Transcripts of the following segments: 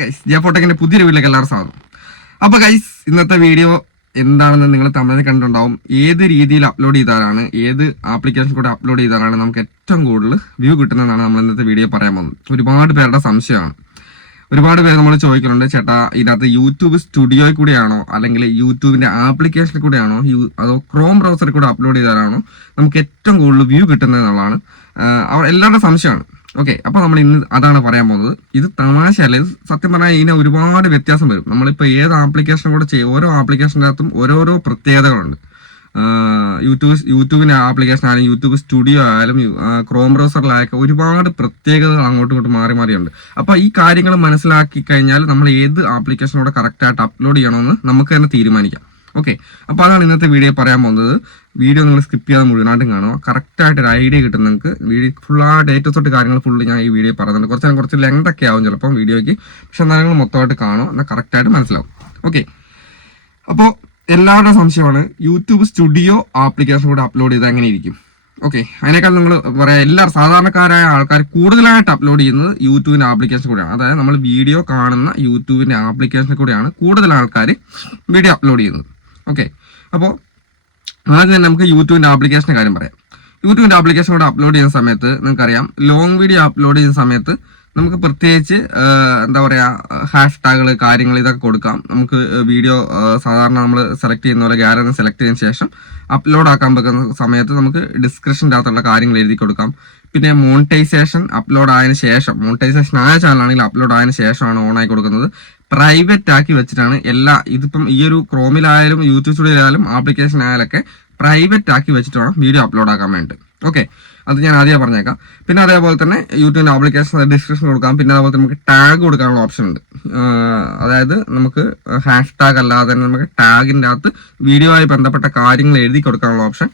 Guys J ഫോട്ടോക്കിന്റെ പുതിയൊരു വീട്ടിലേക്ക് എല്ലാവരും സ്വാഗതം. അപ്പൊ ഗൈസ് ഇന്നത്തെ വീഡിയോ എന്താണെന്ന് നിങ്ങൾ തമിഴിൽ കണ്ടുണ്ടാവും ഏത് രീതിയിൽ അപ്ലോഡ് ചെയ്താലാണ് ഏത് ആപ്ലിക്കേഷൻ കൂടെ അപ്ലോഡ് ചെയ്താലാണ് നമുക്ക് ഏറ്റവും കൂടുതൽ വ്യൂ കിട്ടുന്നതെന്നാണ് നമ്മൾ ഇന്നത്തെ വീഡിയോ പറയാൻ പോകുന്നത്. ഒരുപാട് പേരുടെ സംശയമാണ്. ഒരുപാട് പേര് നമ്മൾ ചോദിക്കുന്നുണ്ട് ചേട്ടാ ഇതിനകത്ത് യൂട്യൂബ് സ്റ്റുഡിയോയിൽ കൂടെയാണോ? അല്ലെങ്കിൽ യൂട്യൂബിന്റെ ആപ്ലിക്കേഷനിൽ കൂടെയാണോ? അതോ ക്രോം ബ്രൗസറിൽ കൂടെ അപ്ലോഡ് ചെയ്താലാണോ? നമുക്ക് ഏറ്റവും കൂടുതൽ വ്യൂ കിട്ടുന്നത് എന്നുള്ളതാണ് അവർ എല്ലാവരുടെ സംശയമാണ്. ഓക്കെ അപ്പൊ നമ്മൾ ഇന്ന് അതാണ് പറയാൻ പോകുന്നത്. ഇത് തമാശ അല്ല സത്യം പറഞ്ഞാൽ ഇതിനെ ഒരുപാട് വ്യത്യാസം വരും. നമ്മളിപ്പോ ഏത് ആപ്ലിക്കേഷൻ കൂടെ ചെയ്യും ഓരോ ആപ്ലിക്കേഷന്റെ അകത്തും ഓരോരോ പ്രത്യേകതകളുണ്ട്. യൂട്യൂബ് യൂട്യൂബിന്റെ ആപ്ലിക്കേഷൻ ആയാലും യൂട്യൂബ് സ്റ്റുഡിയോ ആയാലും ക്രോം ബ്രൗസറിലായാലും ഒരുപാട് പ്രത്യേകതകൾ അങ്ങോട്ടും ഇങ്ങോട്ടും മാറി മാറിയുണ്ട് അപ്പോൾ ഈ കാര്യങ്ങൾ മനസ്സിലാക്കി കഴിഞ്ഞാൽ നമ്മൾ ഏത് ആപ്ലിക്കേഷനോടെ കറക്റ്റായിട്ട് അപ്ലോഡ് ചെയ്യണമെന്ന് നമുക്ക് തന്നെ തീരുമാനിക്കാം. ഓക്കെ അപ്പൊ അതാണ് ഇന്നത്തെ വീഡിയോ പറയാൻ പോകുന്നത്. വീഡിയോ നിങ്ങൾ സ്കിപ്പ് ചെയ്യാതെ മുഴുവനായിട്ടും കാണുക. കറക്റ്റ് ആയിട്ട് ഒരു ഐഡിയ കിട്ടും നിങ്ങൾക്ക്. വീഡിയോ ഫുൾ ആ ഡേറ്റ തൊട്ട് കാര്യങ്ങൾ ഫുള്ള് ഞാൻ ഈ വീഡിയോ പറയുന്നുണ്ട്. കുറച്ച് കുറച്ച് ലെങ്ത് ഒക്കെ ആവും ചിലപ്പം വീഡിയോയ്ക്ക് പക്ഷെ എന്നാൽ നിങ്ങൾ മൊത്തമായിട്ട് കാണും എന്നാൽ കറക്റ്റ് ആയിട്ട് മനസ്സിലാവും. ഓക്കെ അപ്പോൾ എല്ലാവരുടെ സംശയമാണ് യൂട്യൂബ് സ്റ്റുഡിയോ ആപ്ലിക്കേഷൻ കൂടെ അപ്ലോഡ് ചെയ്താൽ എങ്ങനെ ഇരിക്കും? ഓക്കെ അതിനേക്കാൾ നിങ്ങൾ പറയാം എല്ലാ സാധാരണക്കാരായ ആൾക്കാർ കൂടുതലായിട്ട് അപ്ലോഡ് ചെയ്യുന്നത് യൂട്യൂബിന്റെ ആപ്ലിക്കേഷൻ കൂടെയാണ്. അതായത് നമ്മൾ വീഡിയോ കാണുന്ന യൂട്യൂബിന്റെ ആപ്ലിക്കേഷൻ കൂടെയാണ് കൂടുതൽ ആൾക്കാർ വീഡിയോ അപ്ലോഡ് ചെയ്യുന്നത്. ഓക്കെ അപ്പോൾ ആദ്യം തന്നെ നമുക്ക് യൂട്യൂബിന്റെ ആപ്ലിക്കേഷന്റെ കാര്യം പറയാം. യൂട്യൂബിന്റെ ആപ്ലിക്കേഷൻ കൂടെ അപ്ലോഡ് ചെയ്യുന്ന സമയത്ത് നിങ്ങൾക്കറിയാം ലോങ് വീഡിയോ അപ്ലോഡ് ചെയ്യുന്ന സമയത്ത് നമുക്ക് പ്രത്യേകിച്ച് എന്താ പറയുക ഹാഷ് ടാഗുകൾ കാര്യങ്ങൾ ഇതൊക്കെ കൊടുക്കാം. നമുക്ക് വീഡിയോ സാധാരണ നമ്മൾ സെലക്ട് ചെയ്യുന്ന പോലെ ഗാലറി സെലക്ട് ചെയ്തതിനു ശേഷം അപ്ലോഡ് ആക്കാൻ വെക്കുന്ന സമയത്ത് നമുക്ക് ഡിസ്ക്രിപ്ഷന്റെ അകത്തുള്ള കാര്യങ്ങൾ എഴുതി കൊടുക്കാം. പിന്നെ മോണിറ്റൈസേഷൻ അപ്ലോഡ് ആയതിനു ശേഷം മോണിറ്റൈസേഷൻ ആയ ചാനലാണെങ്കിൽ അപ്ലോഡ് ആയതിനു ശേഷമാണ് ഓൺ ആയി കൊടുക്കുന്നത്. പ്രൈവറ്റ് ആക്കി വെച്ചിട്ടാണ് എല്ലാ ഇതിപ്പം ഈ ഒരു ക്രോമിലായാലും യൂട്യൂബ് സ്റ്റുഡിയോയിലായാലും ആപ്ലിക്കേഷൻ ആയാലൊക്കെ പ്രൈവറ്റ് ആക്കി വെച്ചിട്ട് വേണം വീഡിയോ അപ്ലോഡ് ആക്കാൻ വേണ്ടി ഓക്കെ അത് ഞാൻ ആദ്യം പറഞ്ഞേക്കാം. പിന്നെ അതേപോലെ തന്നെ യൂട്യൂബിന്റെ ആപ്ലിക്കേഷൻ ഡിസ്ക്രിപ്ഷൻ കൊടുക്കാം. പിന്നെ അതേപോലെ നമുക്ക് ടാഗ് കൊടുക്കാനുള്ള ഓപ്ഷൻ ഉണ്ട്. അതായത് നമുക്ക് ഹാഷ് ടാഗ് അല്ലാതെ തന്നെ നമുക്ക് ടാഗിന്റെ അകത്ത് വീഡിയോ ആയി ബന്ധപ്പെട്ട കാര്യങ്ങൾ എഴുതി കൊടുക്കാനുള്ള ഓപ്ഷൻ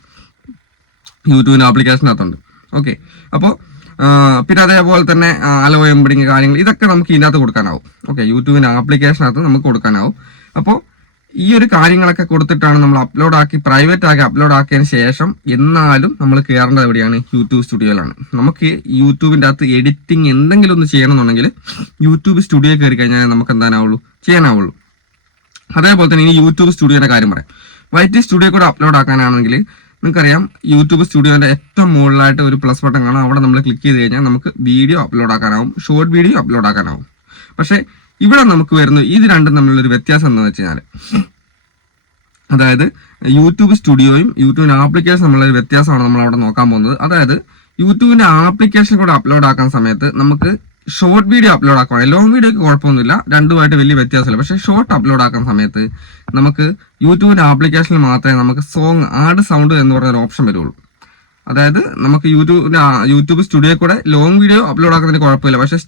യൂട്യൂബിന്റെ ആപ്ലിക്കേഷനകത്തുണ്ട് ഓക്കെ അപ്പോൾ പിന്നെ അതേപോലെ തന്നെ അലോ എംബിഡിങ് കാര്യങ്ങൾ ഇതൊക്കെ നമുക്ക് ഇതിനകത്ത് കൊടുക്കാനാവും. ഓക്കെ യൂട്യൂബിന്റെ ആപ്ലിക്കേഷനകത്ത് നമുക്ക് കൊടുക്കാനാവും. അപ്പോൾ ഈ ഒരു കാര്യങ്ങളൊക്കെ കൊടുത്തിട്ടാണ് നമ്മൾ അപ്ലോഡ് ആക്കി പ്രൈവറ്റ് ആക്കി അപ്ലോഡ് ആക്കിയതിന് ശേഷം എന്നാലും നമ്മൾ കയറേണ്ടത് എവിടെയാണ്? യൂട്യൂബ് സ്റ്റുഡിയോയിലാണ് നമുക്ക് യൂട്യൂബിന്റെ അകത്ത് എഡിറ്റിംഗ് എന്തെങ്കിലും ഒന്ന് ചെയ്യണമെന്നുണ്ടെങ്കിൽ യൂട്യൂബ് സ്റ്റുഡിയോ കയറി കഴിഞ്ഞാൽ നമുക്ക് എന്താനാവുള്ളൂ? ചെയ്യാനാവുള്ളൂ. അതേപോലെ തന്നെ ഇനി യൂട്യൂബ് സ്റ്റുഡിയോയുടെ കാര്യം പറയാം. വൈറ്റ് സ്റ്റുഡിയോ കൂടെ അപ്ലോഡ് ആക്കാനാണെങ്കിൽ നിങ്ങൾക്കറിയാം യൂട്യൂബ് സ്റ്റുഡിയോന്റെ ഏറ്റവും മുകളിലായിട്ട് ഒരു പ്ലസ് ബട്ടൺ കാണാം. അവിടെ നമ്മൾ ക്ലിക്ക് ചെയ്ത് കഴിഞ്ഞാൽ നമുക്ക് വീഡിയോ അപ്ലോഡ് ആക്കാനാവും ഷോർട്ട് വീഡിയോ അപ്ലോഡ് ആക്കാനാവും. പക്ഷേ ഇവിടെ നമുക്ക് വരുന്ന ഇത് രണ്ടും തമ്മിലുള്ള ഒരു വ്യത്യാസം എന്താണെന്ന് വെച്ച് കഴിഞ്ഞാൽ അതായത് യൂട്യൂബ് സ്റ്റുഡിയോയും യൂട്യൂബിന്റെ ആപ്ലിക്കേഷൻ നമ്മളെ വ്യത്യാസമാണ് നമ്മൾ അവിടെ നോക്കാൻ പോകുന്നത്. അതായത് യൂട്യൂബിന്റെ ആപ്ലിക്കേഷൻ കൂടെ അപ്ലോഡ് ആക്കാൻ സമയത്ത് നമുക്ക് ഷോർട്ട് വീഡിയോ അപ്ലോഡ് ആക്കണം ലോങ് വീഡിയോക്ക് കുഴപ്പമൊന്നുമില്ല. രണ്ടുമായിട്ട് വലിയ വ്യത്യാസമില്ല. പക്ഷേ ഷോർട്ട് അപ്ലോഡ് ആക്കുന്ന സമയത്ത് നമുക്ക് യൂട്യൂബിന്റെ ആപ്ലിക്കേഷനിൽ മാത്രമേ നമുക്ക് സോങ് ആഡ് സൗണ്ട് എന്ന് പറഞ്ഞ ഒരു ഓപ്ഷൻ വരുള്ളൂ. അതായത് നമുക്ക് യൂട്യൂബ് യൂട്യൂബ് സ്റ്റുഡിയോ കൂടെ ലോങ് വീഡിയോ അപ്ലോഡ് ആക്കുന്നതിന് കുഴപ്പമില്ല. പക്ഷേ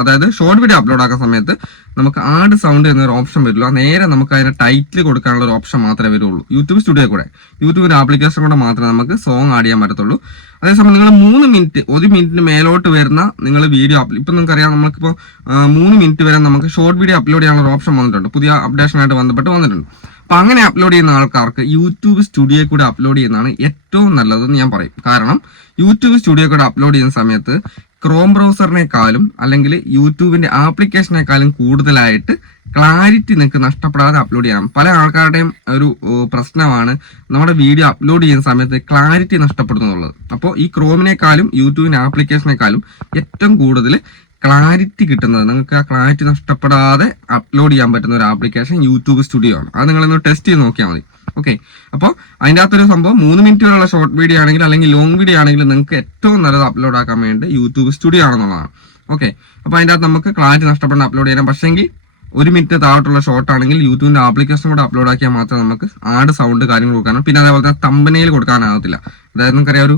അതായത് ഷോർട്ട് വീഡിയോ അപ്ലോഡ് ആക്കുന്ന സമയത്ത് നമുക്ക് ആഡ് സൗണ്ട് എന്നൊരു ഓപ്ഷൻ വരില്ല നേരെ നമുക്ക് അതിന് ടൈറ്റിൽ കൊടുക്കാനുള്ള ഒരു ഓപ്ഷൻ മാത്രമേ വരുള്ളൂ. യൂട്യൂബ് സ്റ്റുഡിയോ കൂടെ. യൂട്യൂബിന്റെ ആപ്ലിക്കേഷൻ കൂടെ മാത്രമേ നമുക്ക് സോങ് ആഡ് ചെയ്യാൻ പറ്റത്തുള്ളൂ. അതേസമയം നിങ്ങൾ മൂന്ന് മിനിറ്റ് ഒരു മിനിറ്റിന് മേലോട്ട് വരുന്ന നിങ്ങൾ വീഡിയോ ഇപ്പൊ നിങ്ങൾക്ക് അറിയാം നമുക്കിപ്പോൾ മൂന്ന് മിനിറ്റ് വരെ നമുക്ക് ഷോർട്ട് വീഡിയോ അപ്ലോഡ് ചെയ്യാനുള്ള ഓപ്ഷൻ വന്നിട്ടുണ്ട്. പുതിയ അപ്ഡേഷനായിട്ട് ബന്ധപ്പെട്ട് വന്നിട്ടുണ്ട്. അപ്പൊ അങ്ങനെ അപ്ലോഡ് ചെയ്യുന്ന ആൾക്കാർക്ക് യൂട്യൂബ് സ്റ്റുഡിയോ കൂടെ അപ്ലോഡ് ചെയ്യുന്നതാണ് ഏറ്റവും നല്ലതെന്ന് ഞാൻ പറയും. കാരണം യൂട്യൂബ് സ്റ്റുഡിയോ കൂടെ അപ്ലോഡ് ചെയ്യുന്ന സമയത്ത് ക്രോം ബ്രൗസറിനേക്കാളും അല്ലെങ്കിൽ യൂട്യൂബിന്റെ ആപ്ലിക്കേഷനേക്കാളും കൂടുതലായിട്ട് ക്ലാരിറ്റി നിങ്ങൾക്ക് നഷ്ടപ്പെടാതെ അപ്ലോഡ് ചെയ്യാം. പല ആൾക്കാരുടെയും ഒരു പ്രശ്നമാണ് നമ്മുടെ വീഡിയോ അപ്ലോഡ് ചെയ്യുന്ന സമയത്ത് ക്ലാരിറ്റി നഷ്ടപ്പെടുന്നുള്ളത്. അപ്പോൾ ഈ ക്രോമിനേക്കാളും യൂട്യൂബിന്റെ ആപ്ലിക്കേഷനേക്കാളും ഏറ്റവും കൂടുതൽ ക്ലാരിറ്റി കിട്ടുന്നത്. നിങ്ങൾക്ക് ആ ക്ലാരിറ്റി നഷ്ടപ്പെടാതെ അപ്ലോഡ് ചെയ്യാൻ പറ്റുന്ന ഒരു ആപ്ലിക്കേഷൻ യൂട്യൂബ് സ്റ്റുഡിയോ ആണ്. അത് നിങ്ങളൊന്ന് ടെസ്റ്റ് ചെയ്ത് നോക്കിയാൽ മതി. ഓക്കെ അപ്പോൾ അതിന്റെ അകത്തൊരു സംഭവം മൂന്ന് മിനിറ്റ് വരെയുള്ള ഷോർട്ട് വീഡിയോ ആണെങ്കിൽ അല്ലെങ്കിൽ ലോങ് വീഡിയോ ആണെങ്കിൽ നിങ്ങൾക്ക് ഏറ്റവും നല്ലത് അപ്ലോഡ് ആക്കാൻ വേണ്ടി യൂട്യൂബ് സ്റ്റുഡിയോ ആണെന്നുള്ളതാണ്. ഓക്കെ അപ്പോൾ അതിന്റെ അകത്ത് നമുക്ക് ക്ലാരിറ്റി നഷ്ടപ്പെടാൻ അപ്ലോഡ് ചെയ്യാം. പക്ഷേങ്കിൽ ഒരു മിനിറ്റ് താഴോട്ടുള്ള ഷോർട്ട് ആണെങ്കിൽ യൂട്യൂബിന്റെ ആപ്ലിക്കേഷൻ കൂടെ അപ്ലോഡ് ആക്കിയാൽ മാത്രമേ നമുക്ക് ആഡ് സൗണ്ട് കാര്യങ്ങൾ കൊടുക്കാനും പിന്നെ അതേപോലെ തന്നെ തമ്പനയിൽ കൊടുക്കാനാകത്തില്ല. അതായത് നമുക്കറിയാം ഒരു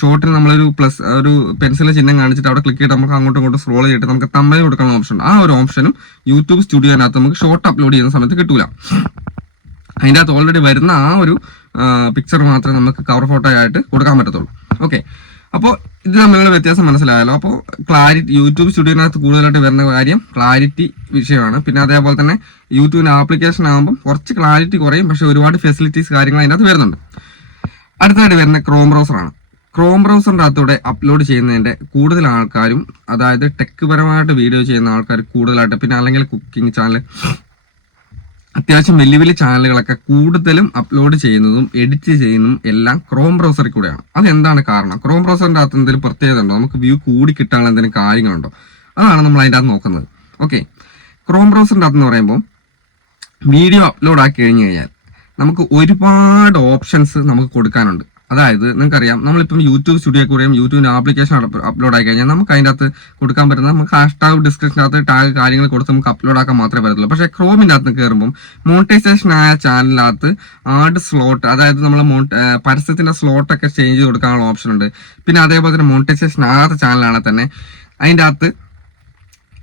ഷോർട്ടിൽ നമ്മളൊരു പ്ലസ് ഒരു പെൻസിൽ ചിഹ്നം കാണിച്ചിട്ട് അവിടെ ക്ലിക്ക് ചെയ്ത് നമുക്ക് അങ്ങോട്ടും ഇങ്ങോട്ടും സ്ക്രോൾ ചെയ്തിട്ട് നമുക്ക് തമ്പനയിൽ കൊടുക്കാനുള്ള ഓപ്ഷൻ ആ ഒരു ഓപ്ഷനും യൂട്യൂബ് സ്റ്റുഡിയോനകത്ത് നമുക്ക് ഷോർട്ട് അപ്ലോഡ് ചെയ്യുന്ന സമയത്ത് കിട്ടൂല. അതിന്റെ അകത്ത് ഓൾറെഡി വരുന്ന ആ ഒരു പിക്ചർ മാത്രമേ നമുക്ക് കവർ ഫോട്ടോ ആയിട്ട് കൊടുക്കാൻ പറ്റത്തുള്ളൂ. ഓക്കെ അപ്പോൾ ഇത് തമ്മിലുള്ള വ്യത്യാസം മനസ്സിലായല്ലോ. അപ്പോൾ ക്ലാരിറ്റി യൂട്യൂബ് സ്റ്റുഡിയോനകത്ത് കൂടുതലായിട്ട് വരുന്ന കാര്യം ക്ലാരിറ്റി വിഷയമാണ്. പിന്നെ അതേപോലെ തന്നെ യൂട്യൂബിന്റെ ആപ്ലിക്കേഷൻ ആകുമ്പോൾ കുറച്ച് ക്ലാരിറ്റി കുറയും. പക്ഷെ ഒരുപാട് ഫെസിലിറ്റീസ് കാര്യങ്ങൾ അതിനകത്ത് വരുന്നുണ്ട്. അടുത്തതായിട്ട് വരുന്ന ക്രോം ബ്രൗസറാണ് ക്രോം ബ്രൗസറിന്റെ അകത്തൂടെ അപ്ലോഡ് ചെയ്യുന്നതിന്റെ കൂടുതൽ ആൾക്കാരും അതായത് ടെക് പരമായിട്ട് വീഡിയോ ചെയ്യുന്ന ആൾക്കാർ കൂടുതലായിട്ട് പിന്നെ അല്ലെങ്കിൽ കുക്കിംഗ് ചാനൽ അത്യാവശ്യം വലിയ വലിയ ചാനലുകളൊക്കെ കൂടുതലും അപ്ലോഡ് ചെയ്യുന്നതും എഡിറ്റ് ചെയ്യുന്നതും എല്ലാം ക്രോം ബ്രൗസറിൽ കൂടെയാണ്. അതെന്താണ് കാരണം? ക്രോം ബ്രൗസറിന്റെ അകത്ത് എന്തെങ്കിലും പ്രത്യേകത ഉണ്ടോ? നമുക്ക് വ്യൂ കൂടി കിട്ടാനുള്ള എന്തെങ്കിലും കാര്യങ്ങളുണ്ടോ? അതാണ് നമ്മൾ അതിന്റെ അകത്ത് നോക്കുന്നത്. ഓക്കെ ക്രോം ബ്രൗസറിന്റെ അകത്ത് എന്ന് പറയുമ്പോൾ വീഡിയോ അപ്ലോഡ് ആക്കി കഴിഞ്ഞു കഴിഞ്ഞാൽ നമുക്ക് ഒരുപാട് ഓപ്ഷൻസ് നമുക്ക് കൊടുക്കാനുണ്ട്. അതായത് നിങ്ങൾക്കറിയാം നമ്മളിപ്പം യൂട്യൂബ് സ്റ്റുഡിയോ കൂടെയും യൂട്യൂബിന്റെ ആപ്ലിക്കേഷൻ അപ്ലോഡ് ആയി കഴിഞ്ഞാൽ നമുക്ക് അതിന്റെ അകത്ത് കൊടുക്കാൻ പറ്റുന്ന നമുക്ക് ഹാഷ്ടാഗ് ഡിസ്ക്രിപ്ഷനകത്ത് ടാഗ് കാര്യങ്ങൾ കൊടുത്ത് നമുക്ക് അപ്ലോഡ് ആക്കാൻ മാത്രമേ പറ്റത്തുള്ളൂ. പക്ഷേ ക്രോമിന്റെ അകത്ത് കയറുമ്പോൾ മോണിറ്റൈസേഷൻ ആയ ചാനലിനകത്ത് ആഡ് സ്ലോട്ട് അതായത് നമ്മൾ പരസ്യത്തിന്റെ സ്ലോട്ടൊക്കെ ചേഞ്ച് കൊടുക്കാനുള്ള ഓപ്ഷൻ ഉണ്ട്. പിന്നെ അതേപോലെ തന്നെ മോണിറ്റൈസേഷൻ ആകാത്ത ചാനലാണെങ്കിൽ തന്നെ അതിന്റെ അകത്ത്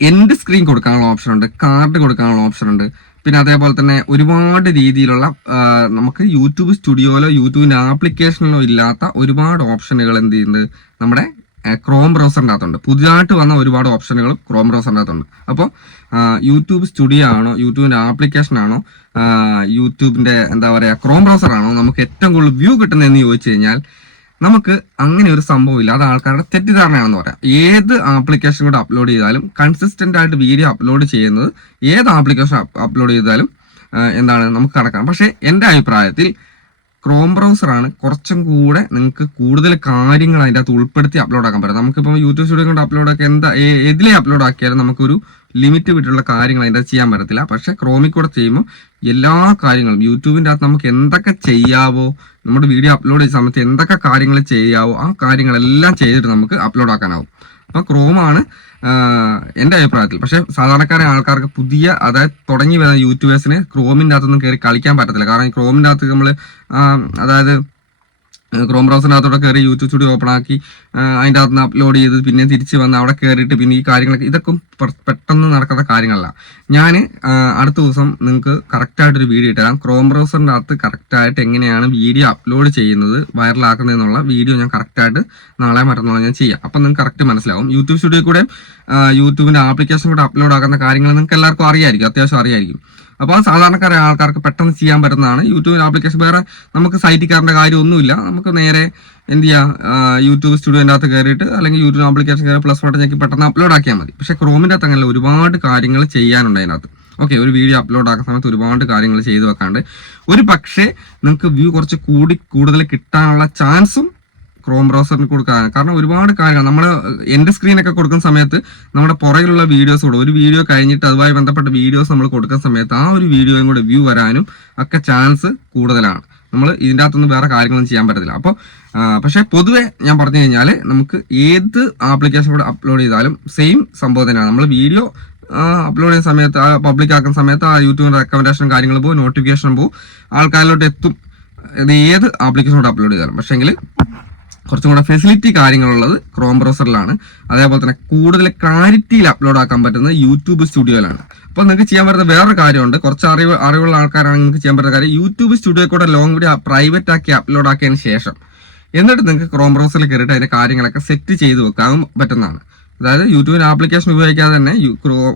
എൻഡ് സ്ക്രീൻ കൊടുക്കാനുള്ള ഓപ്ഷൻ ഉണ്ട് കാർഡ് കൊടുക്കാനുള്ള ഓപ്ഷൻ ഉണ്ട്. പിന്നെ അതേപോലെ തന്നെ ഒരുപാട് രീതിയിലുള്ള നമുക്ക് യൂട്യൂബ് സ്റ്റുഡിയോയിലോ യൂട്യൂബിന്റെ ആപ്ലിക്കേഷനിലോ ഇല്ലാത്ത ഒരുപാട് ഓപ്ഷനുകൾ എന്ത് ചെയ്യുന്നത് നമ്മുടെ ക്രോം ബ്രൗസറിന്റെ അകത്തുണ്ട് പുതിയതായിട്ട് വന്ന ഒരുപാട് ഓപ്ഷനുകൾ ക്രോം ബ്രൗസറിന്റെ അകത്തുണ്ട് അപ്പോൾ യൂട്യൂബ് സ്റ്റുഡിയോ ആണോ യൂട്യൂബിന്റെ ആപ്ലിക്കേഷൻ ആണോ യൂട്യൂബിന്റെ എന്താ പറയുക ക്രോം ബ്രൗസർ ആണോ നമുക്ക് ഏറ്റവും കൂടുതൽ വ്യൂ കിട്ടുന്നതെന്ന് ചോദിച്ചു കഴിഞ്ഞാൽ നമുക്ക് അങ്ങനെ ഒരു സംഭവം ഇല്ല അത് ആൾക്കാരുടെ തെറ്റിദ്ധാരണയാണെന്ന് പറയാം. ഏത് ആപ്ലിക്കേഷൻ കൂടെ അപ്ലോഡ് ചെയ്താലും കൺസിസ്റ്റന്റ് ആയിട്ട് വീഡിയോ അപ്ലോഡ് ചെയ്യുന്നത് ഏത് ആപ്ലിക്കേഷൻ അപ്ലോഡ് ചെയ്താലും എന്താണ് നമുക്ക് കടക്കാം പക്ഷേ എന്റെ അഭിപ്രായത്തിൽ ക്രോം ബ്രൗസറാണ് കുറച്ചും കൂടെ നിങ്ങൾക്ക് കൂടുതൽ കാര്യങ്ങൾ അതിന്റെ അകത്ത് ഉൾപ്പെടുത്തി അപ്ലോഡ് ആക്കാൻ പറ്റും. നമുക്കിപ്പോൾ യൂട്യൂബ് സ്റ്റുഡിയോ കൊണ്ട് അപ്ലോഡ് ആക്കി എന്താ എതിലെ അപ്ലോഡ് ആക്കിയാലും നമുക്കൊരു ലിമിറ്റ് വിട്ടുള്ള കാര്യങ്ങൾ അതിന്റെ ചെയ്യാൻ പറ്റത്തില്ല. പക്ഷെ ക്രോമിൽ കൂടെ ചെയ്യുമ്പോൾ എല്ലാ കാര്യങ്ങളും യൂട്യൂബിന്റെ അകത്ത് നമുക്ക് എന്തൊക്കെ ചെയ്യാവോ നമ്മുടെ വീഡിയോ അപ്ലോഡ് ചെയ്യുന്ന സമയത്ത് എന്തൊക്കെ കാര്യങ്ങൾ ചെയ്യാവോ ആ കാര്യങ്ങളെല്ലാം ചെയ്തിട്ട് നമുക്ക് അപ്ലോഡ് ആക്കാനാവും. അപ്പോൾ ക്രോമാണ് എന്റെ അഭിപ്രായത്തിൽ. പക്ഷെ സാധാരണക്കാരെ ആൾക്കാർക്ക് പുതിയ അതായത് തുടങ്ങി വരുന്ന യൂട്യൂബേഴ്സിന് ക്രോമിന്റെ അകത്തൊന്നും കയറി കളിക്കാൻ പറ്റത്തില്ല. കാരണം ക്രോമിന്റെ അകത്ത് നമ്മൾ അതായത് ക്രോം ബ്രൗസറിനകത്തോടെ കയറി യൂട്യൂബ് സ്റ്റുഡിയോ ഓപ്പൺ ആക്കി അതിന്റെ അകത്ത് അപ്ലോഡ് ചെയ്ത് പിന്നെ തിരിച്ച് വന്ന് അവിടെ കയറിയിട്ട് പിന്നെ ഈ കാര്യങ്ങളൊക്കെ ഇതൊക്കെ പെട്ടെന്ന് നടക്കുന്ന കാര്യങ്ങളല്ല. ഞാൻ അടുത്ത ദിവസം നിങ്ങൾക്ക് കറക്റ്റായിട്ടൊരു വീഡിയോ ഇട്ടുതരാം. ക്രോം ബ്രൗസറിന്റെ അകത്ത് കറക്റ്റായിട്ട് എങ്ങനെയാണ് വീഡിയോ അപ്ലോഡ് ചെയ്യുന്നത് വൈറലാക്കുന്നതെന്നുള്ള വീഡിയോ ഞാൻ കറക്റ്റായിട്ട് നാളെ മറ്റന്നാളെ ഞാൻ ചെയ്യാം. അപ്പം നിങ്ങൾക്ക് കറക്റ്റ് മനസ്സിലാവും. യൂട്യൂബ് സ്റ്റുഡിയോ കൂടെ യൂട്യൂബിന്റെ ആപ്ലിക്കേഷൻ കൂടെ അപ്ലോഡ് ആക്കുന്ന കാര്യങ്ങൾ നിങ്ങൾക്ക് എല്ലാവർക്കും അറിയായിരിക്കും അത്യാവശ്യം അറിയായിരിക്കും. അപ്പോൾ സാധാരണക്കാരായ ആൾക്കാർക്ക് പെട്ടെന്ന് ചെയ്യാൻ പറ്റുന്നതാണ്. യൂട്യൂബിൽ ആപ്ലിക്കേഷൻ വേറെ നമുക്ക് സൈറ്റിൽ കയറേണ്ട കാര്യമൊന്നുമില്ല. നമുക്ക് നേരെ എന്ത് ചെയ്യാം ആ, യൂട്യൂബ് സ്റ്റുഡിയോന്റെ അകത്ത് കയറിയിട്ട് അല്ലെങ്കിൽ യൂട്യൂബ് ആപ്ലിക്കേഷൻ കയറി പ്ലസ് വൺ ഞെക്കി പെട്ടെന്ന് അപ്ലോഡ് ആക്കിയാൽ മതി. പക്ഷേ ക്രോമിന്റെ അകത്ത് അങ്ങനെ ഒരുപാട് കാര്യങ്ങൾ ചെയ്യാനുണ്ട് അതിനകത്ത്. ഓക്കെ ഒരു വീഡിയോ അപ്ലോഡ് ആക്കുന്ന സമയത്ത് ഒരുപാട് കാര്യങ്ങൾ ചെയ്തു വെക്കാണ്ട്. ഒരു പക്ഷേ നിങ്ങൾക്ക് വ്യൂ കുറച്ച് കൂടി കൂടുതൽ കിട്ടാനുള്ള ചാൻസും ക്രോം ബ്രൗസറിന് കൊടുക്കാനാണ് കാരണം ഒരുപാട് കാര്യങ്ങൾ നമ്മൾ എന്റെ സ്ക്രീനൊക്കെ കൊടുക്കുന്ന സമയത്ത് നമ്മുടെ പുറകിലുള്ള വീഡിയോസ് കൂടെ. ഒരു വീഡിയോ കഴിഞ്ഞിട്ട് അതുമായി ബന്ധപ്പെട്ട വീഡിയോസ് നമ്മൾ കൊടുക്കുന്ന സമയത്ത് ആ ഒരു വീഡിയോയും കൂടെ വ്യൂ വരാനും ഒക്കെ ചാൻസ് കൂടുതലാണ്. നമ്മൾ ഇതിന്റെ അകത്തൊന്നും വേറെ കാര്യങ്ങളൊന്നും ചെയ്യാൻ പറ്റത്തില്ല. അപ്പോൾ പക്ഷേ പൊതുവെ ഞാൻ പറഞ്ഞു കഴിഞ്ഞാൽ നമുക്ക് ഏത് ആപ്ലിക്കേഷൻ കൂടെ അപ്ലോഡ് ചെയ്താലും സെയിം സംഭവം തന്നെയാണ്. നമ്മൾ വീഡിയോ അപ്ലോഡ് ചെയ്യുന്ന സമയത്ത് ആ പബ്ലിക് ആക്കുന്ന സമയത്ത് ആ യൂട്യൂബിന്റെ റെക്കമെൻഡേഷൻ കാര്യങ്ങളും പോകും നോട്ടിഫിക്കേഷൻ പോകും ആൾക്കാരിലോട്ട് എത്തും. ഇത് ഏത് ആപ്ലിക്കേഷനോട് അപ്ലോഡ് ചെയ്താലും. പക്ഷേങ്കിൽ കുറച്ചും കൂടെ ഫെസിലിറ്റി കാര്യങ്ങളുള്ളത് ക്രോം ബ്രൗസറിലാണ് അതേപോലെ തന്നെ കൂടുതൽ ക്ലാരിറ്റിയിൽ അപ്ലോഡ് ആക്കാൻ പറ്റുന്നത് യൂട്യൂബ് സ്റ്റുഡിയോയിലാണ് അപ്പോൾ നിങ്ങൾക്ക് ചെയ്യാൻ പറ്റുന്ന വേറൊരു കാര്യമുണ്ട്. കുറച്ച് അറിവ് അറിവുള്ള ആൾക്കാരാണെങ്കിൽ നിങ്ങൾക്ക് ചെയ്യാൻ പറ്റുന്ന കാര്യം യൂട്യൂബ് സ്റ്റുഡിയോ കൂടെ ലോങ് വീഡിയോ പ്രൈവറ്റ് ആക്കി അപ്ലോഡ് ആക്കിയതിന് ശേഷം എന്നിട്ട് നിങ്ങൾക്ക് ക്രോം ബ്രൗസറിൽ കയറിയിട്ട് അതിന്റെ കാര്യങ്ങളൊക്കെ സെറ്റ് ചെയ്ത് വെക്കാൻ പറ്റുന്നതാണ്. അതായത് യൂട്യൂബിന്റെ ആപ്ലിക്കേഷൻ ഉപയോഗിക്കാതെ തന്നെ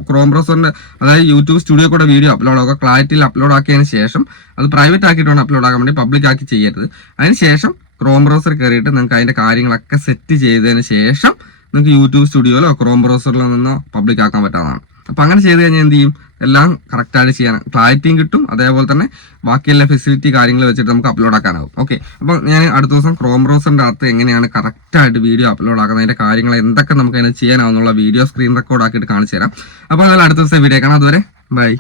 ക്രോം ബ്രൗസറിന്റെ അതായത് യൂട്യൂബ് സ്റ്റുഡിയോ കൂടെ വീഡിയോ അപ്ലോഡ് ആക്കുക ക്ലാരിറ്റിയിൽ അപ്ലോഡ് ആക്കിയതിന് ശേഷം അത് പ്രൈവറ്റ് ആക്കിയിട്ടാണ് അപ്ലോഡ് ആക്കാൻ വേണ്ടി പബ്ലിക് ആക്കി ചെയ്യരുത്. അതിന് ശേഷം ക്രോം ബ്രൗസർ കയറിയിട്ട് നിങ്ങൾക്ക് അതിന്റെ കാര്യങ്ങളൊക്കെ സെറ്റ് ചെയ്തതിന് ശേഷം നിങ്ങൾക്ക് യൂട്യൂബ് സ്റ്റുഡിയോയിലോ ക്രോം ബ്രൗസറിലോ നിന്നോ പബ്ലിക് ആക്കാൻ പറ്റാവുന്നതാണ്. അപ്പം അങ്ങനെ ചെയ്ത് കഴിഞ്ഞാൽ എന്ത് ചെയ്യും? എല്ലാം കറക്റ്റായിട്ട് ചെയ്യാൻ ക്ലാരിറ്റിയും കിട്ടും. അതേപോലെ തന്നെ ബാക്കിയെല്ലാ ഫെസിലിറ്റി കാര്യങ്ങൾ വെച്ചിട്ട് നമുക്ക് അപ്ലോഡ് ആക്കാനാവും. ഓക്കെ അപ്പോൾ ഞാൻ അടുത്ത ദിവസം ക്രോം ബ്രൗസറിന്റെ അകത്ത് എങ്ങനെയാണ് കറക്റ്റായിട്ട് വീഡിയോ അപ്ലോഡ് ആക്കുന്നതിന്റെ കാര്യങ്ങൾ എന്തൊക്കെ നമുക്ക് അതിന് ചെയ്യാനാവുന്നുള്ള വീഡിയോ സ്ക്രീൻ റെക്കോർഡ് ആക്കിയിട്ട് കാണിച്ചു തരാം. അപ്പോൾ അതുപോലെ അടുത്ത ദിവസം വീഡിയോ കാണാം. അതുവരെ ബൈ